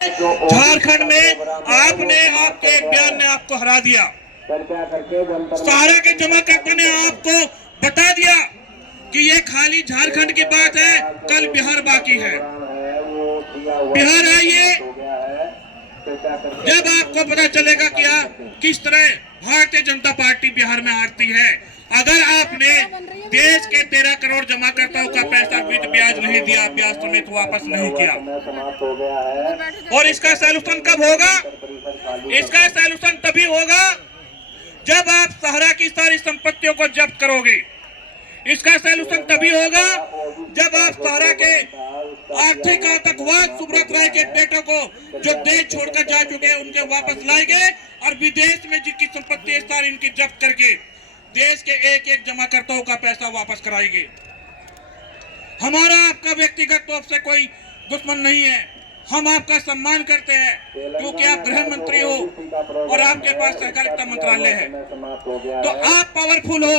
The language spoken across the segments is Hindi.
झारखंड में आपने आपके एक बयान ने आपको हरा दिया। सहारा के जमाकर्ता ने आपको बता दिया कि ये खाली झारखंड की बात है, कल बिहार बाकी है। बिहार है ये, जब आपको पता चलेगा कि किस तरह भारतीय जनता पार्टी बिहार में हारती है। अगर आपने देश के 13 करोड़ जमाकर्ताओं का पैसा विद ब्याज नहीं दिया, ब्याज समेत वापस नहीं किया, और इसका सॉल्यूशन कब होगा? इसका सॉल्यूशन तभी होगा जब आप सहारा की सारी संपत्तियों को जब्त करोगे। इसका सॉल्यूशन तभी होगा जब आप सहारा के आर्थिक आतंकवाद सुब्रत राय के बेटों को जो देश छोड़कर जा चुके हैं उनके वापस लाएंगे, और विदेश में जिनकी संपत्ति है सारी इनकी जब्त करके देश के एक एक जमाकर्ताओं का पैसा वापस कराएंगे। हमारा आपका व्यक्तिगत तौर से कोई दुश्मन नहीं है, हम आपका सम्मान करते हैं क्योंकि आप गृह मंत्री हो और आपके पास सहकारिता मंत्रालय है, तो आप पावरफुल हो,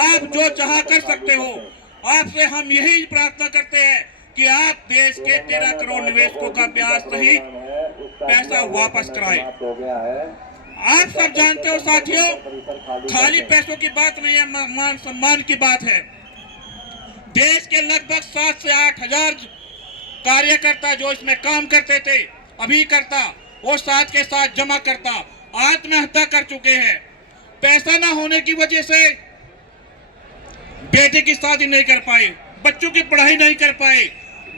आप जो चाह कर सकते हो। आपसे हम यही प्रार्थना करते हैं कि आप देश के 13 करोड़ निवेशकों का ब्याज सहित पैसा वापस कराएं। आप सब जानते हो साथियों, खाली पैसों की बात नहीं है, मान सम्मान की बात है। देश के लगभग 7 से 8 हजार कार्यकर्ता जो इसमें काम करते थे, अभी करता, वो साथ के साथ जमा करता आत्महत्या कर चुके हैं। पैसा ना होने की वजह से बेटे की शादी नहीं कर पाए, बच्चों की पढ़ाई नहीं कर पाए,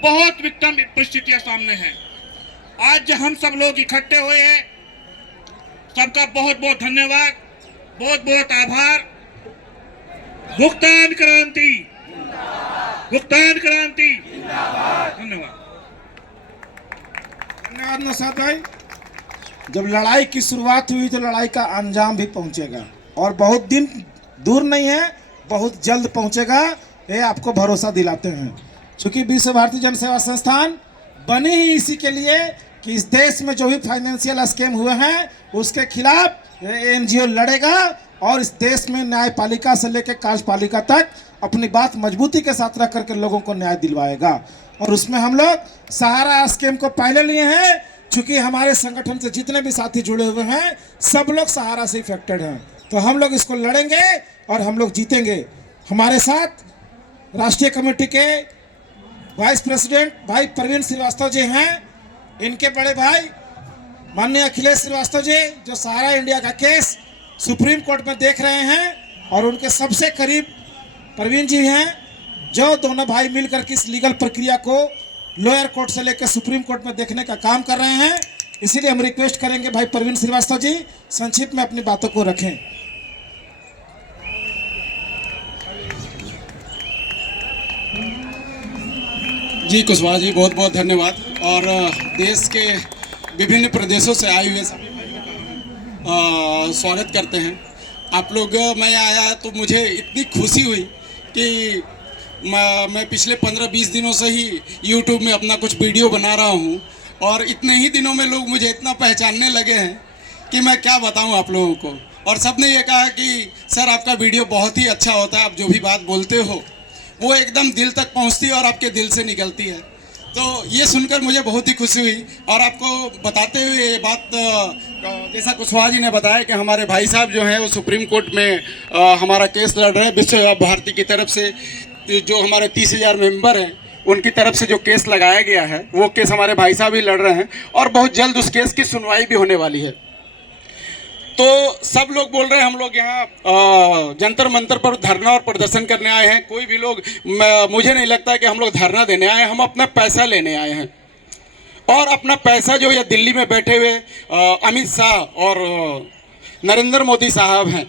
बहुत विकट परिस्थितियां सामने हैं। आज हम सब लोग इकट्ठे हुए हैं, सबका बहुत बहुत धन्यवाद, बहुत बहुत आभार। भुगतान क्रांति, भुगतान क्रांति, धन्यवाद। धन्यवाद नौशाद भाई। जब लड़ाई की शुरुआत हुई तो लड़ाई का अंजाम भी पहुंचेगा, और बहुत दिन दूर नहीं है, बहुत जल्द पहुंचेगा, ये आपको भरोसा दिलाते हैं। क्योंकि विश्व भारती जन सेवा संस्थान बनी ही इसी के लिए कि इस देश में जो भी फाइनेंशियल स्कैम हुए हैं उसके खिलाफ एनजीओ लड़ेगा, और इस देश में न्यायपालिका से लेकर कार्यपालिका तक अपनी बात मजबूती के साथ रख करके लोगों को न्याय दिलवाएगा। और उसमें हम लोग सहारा स्कीम को पहले लिए हैं, चूंकि हमारे संगठन से जितने भी साथी जुड़े हुए हैं सब लोग सहारा से इफेक्टेड हैं, तो हम लोग इसको लड़ेंगे और हम लोग जीतेंगे। हमारे साथ राष्ट्रीय कमेटी के वाइस प्रेसिडेंट भाई प्रवीण श्रीवास्तव जी हैं, इनके बड़े भाई माननीय अखिलेश श्रीवास्तव जी जो सहारा इंडिया का केस सुप्रीम कोर्ट में देख रहे हैं, और उनके सबसे करीब प्रवीण जी हैं, जो दोनों भाई मिलकर के इस लीगल प्रक्रिया को लोअर कोर्ट से लेकर सुप्रीम कोर्ट में देखने का काम कर रहे हैं। इसीलिए हम रिक्वेस्ट करेंगे भाई प्रवीण श्रीवास्तव जी संक्षिप्त में अपनी बातों को रखें। जी कुशवाहा जी, बहुत बहुत धन्यवाद। और देश के विभिन्न प्रदेशों से आए हुए सभी स्वागत करते हैं आप लोग। मैं आया तो मुझे इतनी खुशी हुई कि मैं पिछले 15-20 दिनों से ही YouTube में अपना कुछ वीडियो बना रहा हूँ, और इतने ही दिनों में लोग मुझे इतना पहचानने लगे हैं कि मैं क्या बताऊँ आप लोगों को। और सब ने ये कहा कि सर आपका वीडियो बहुत ही अच्छा होता है, आप जो भी बात बोलते हो वो एकदम दिल तक पहुंचती है और आपके दिल से निकलती है। तो ये सुनकर मुझे बहुत ही खुशी हुई। और आपको बताते हुए ये बात, जैसा कुशवाहा जी ने बताया कि हमारे भाई साहब जो हैं वो सुप्रीम कोर्ट में हमारा केस लड़ रहे हैं। विश्व भारती की तरफ से जो हमारे 30,000 मेंबर हैं उनकी तरफ से जो केस लगाया गया है वो केस हमारे भाई साहब ही लड़ रहे हैं, और बहुत जल्द उस केस की सुनवाई भी होने वाली है। तो सब लोग बोल रहे हैं हम लोग यहाँ जंतर मंतर पर धरना और प्रदर्शन करने आए हैं। कोई भी लोग, मुझे नहीं लगता कि हम लोग धरना देने आए हैं, हम अपना पैसा लेने आए हैं। और अपना पैसा जो ये दिल्ली में बैठे हुए अमित शाह और नरेंद्र मोदी साहब हैं,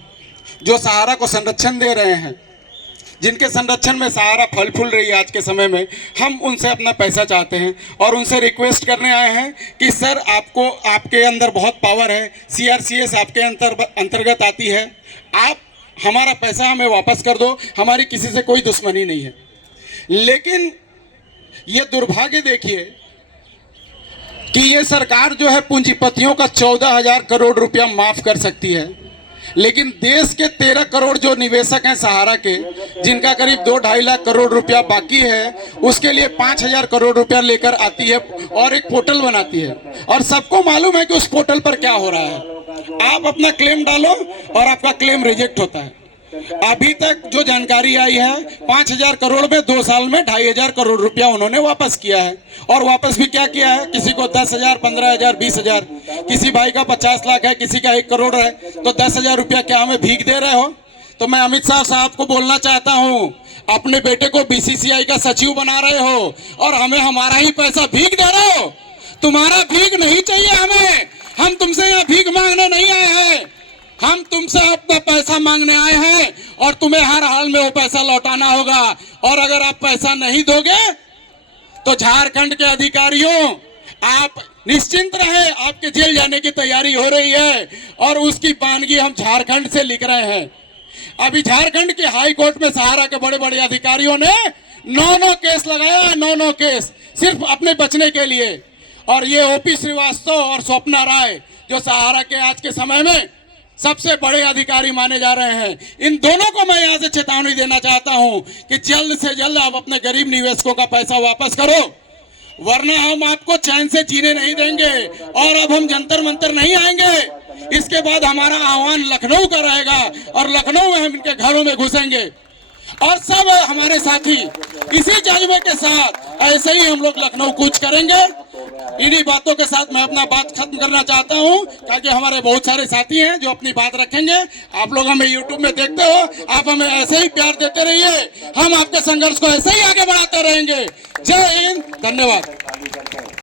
जो सहारा को संरक्षण दे रहे हैं, जिनके संरक्षण में सहारा फल फूल रही है आज के समय में, हम उनसे अपना पैसा चाहते हैं और उनसे रिक्वेस्ट करने आए हैं कि सर आपको, आपके अंदर बहुत पावर है, CRCS आपके अंतर्गत आती है, आप हमारा पैसा हमें वापस कर दो, हमारी किसी से कोई दुश्मनी नहीं है। लेकिन ये दुर्भाग्य देखिए कि ये सरकार जो है पूंजीपतियों का 14,000 करोड़ रुपया माफ़ कर सकती है, लेकिन देश के 13 करोड़ जो निवेशक हैं सहारा के, जिनका करीब 2-2.5 लाख करोड़ रुपया बाकी है, उसके लिए 5,000 करोड़ रुपया लेकर आती है और एक पोर्टल बनाती है। और सबको मालूम है कि उस पोर्टल पर क्या हो रहा है। आप अपना क्लेम डालो और आपका क्लेम रिजेक्ट होता है। अभी तक जो जानकारी आई है, 5,000 करोड़ में 2 साल में 2,500 करोड़ रुपया उन्होंने वापस किया है। और वापस भी क्या किया है, किसी को 10,000, 15,000, 20,000, किसी भाई का 50 लाख है, किसी का 1 करोड़ है, तो 10,000 रुपया क्या हमें भीख दे रहे हो? तो मैं अमित शाह साहब को बोलना चाहता हूं, अपने बेटे को BCCI का सचिव बना रहे हो और हमें हमारा ही पैसा भीख दे रहे हो। तुम्हारा भीख नहीं चाहिए हमें, हम तुमसे यहाँ भीख मांगने नहीं आए हैं, हम तुमसे अपना पैसा मांगने आए हैं और तुम्हें हर हाल में वो पैसा लौटाना होगा। और अगर आप पैसा नहीं दोगे तो झारखंड के अधिकारियों, आप निश्चिंत रहे, आपके जेल जाने की तैयारी हो रही है और उसकी वानगी हम झारखंड से लिख रहे हैं। अभी झारखंड के हाई कोर्ट में सहारा के बड़े बड़े अधिकारियों ने 9 केस लगाया है, 9 केस सिर्फ अपने बचने के लिए। और ये OP श्रीवास्तव और स्वप्ना राय, जो सहारा के आज के समय में सबसे बड़े अधिकारी माने जा रहे हैं, इन दोनों को मैं यहाँ से चेतावनी देना चाहता हूं कि जल्द से जल्द आप अपने गरीब निवेशकों का पैसा वापस करो, वरना हम आपको चैन से जीने नहीं देंगे। और अब हम जंतर मंतर नहीं आएंगे, इसके बाद हमारा आह्वान लखनऊ का रहेगा और लखनऊ में हम इनके घरों में घुसेंगे। और सब हमारे साथी इसी जज्बे के साथ ऐसे ही हम लोग लखनऊ कूच करेंगे। इन्हीं बातों के साथ मैं अपना बात खत्म करना चाहता हूं, ताकि हमारे बहुत सारे साथी हैं जो अपनी बात रखेंगे। आप लोग हमें YouTube में देखते हो, आप हमें ऐसे ही प्यार देते रहिए, हम आपके संघर्ष को ऐसे ही आगे बढ़ाते रहेंगे। जय हिंद, धन्यवाद।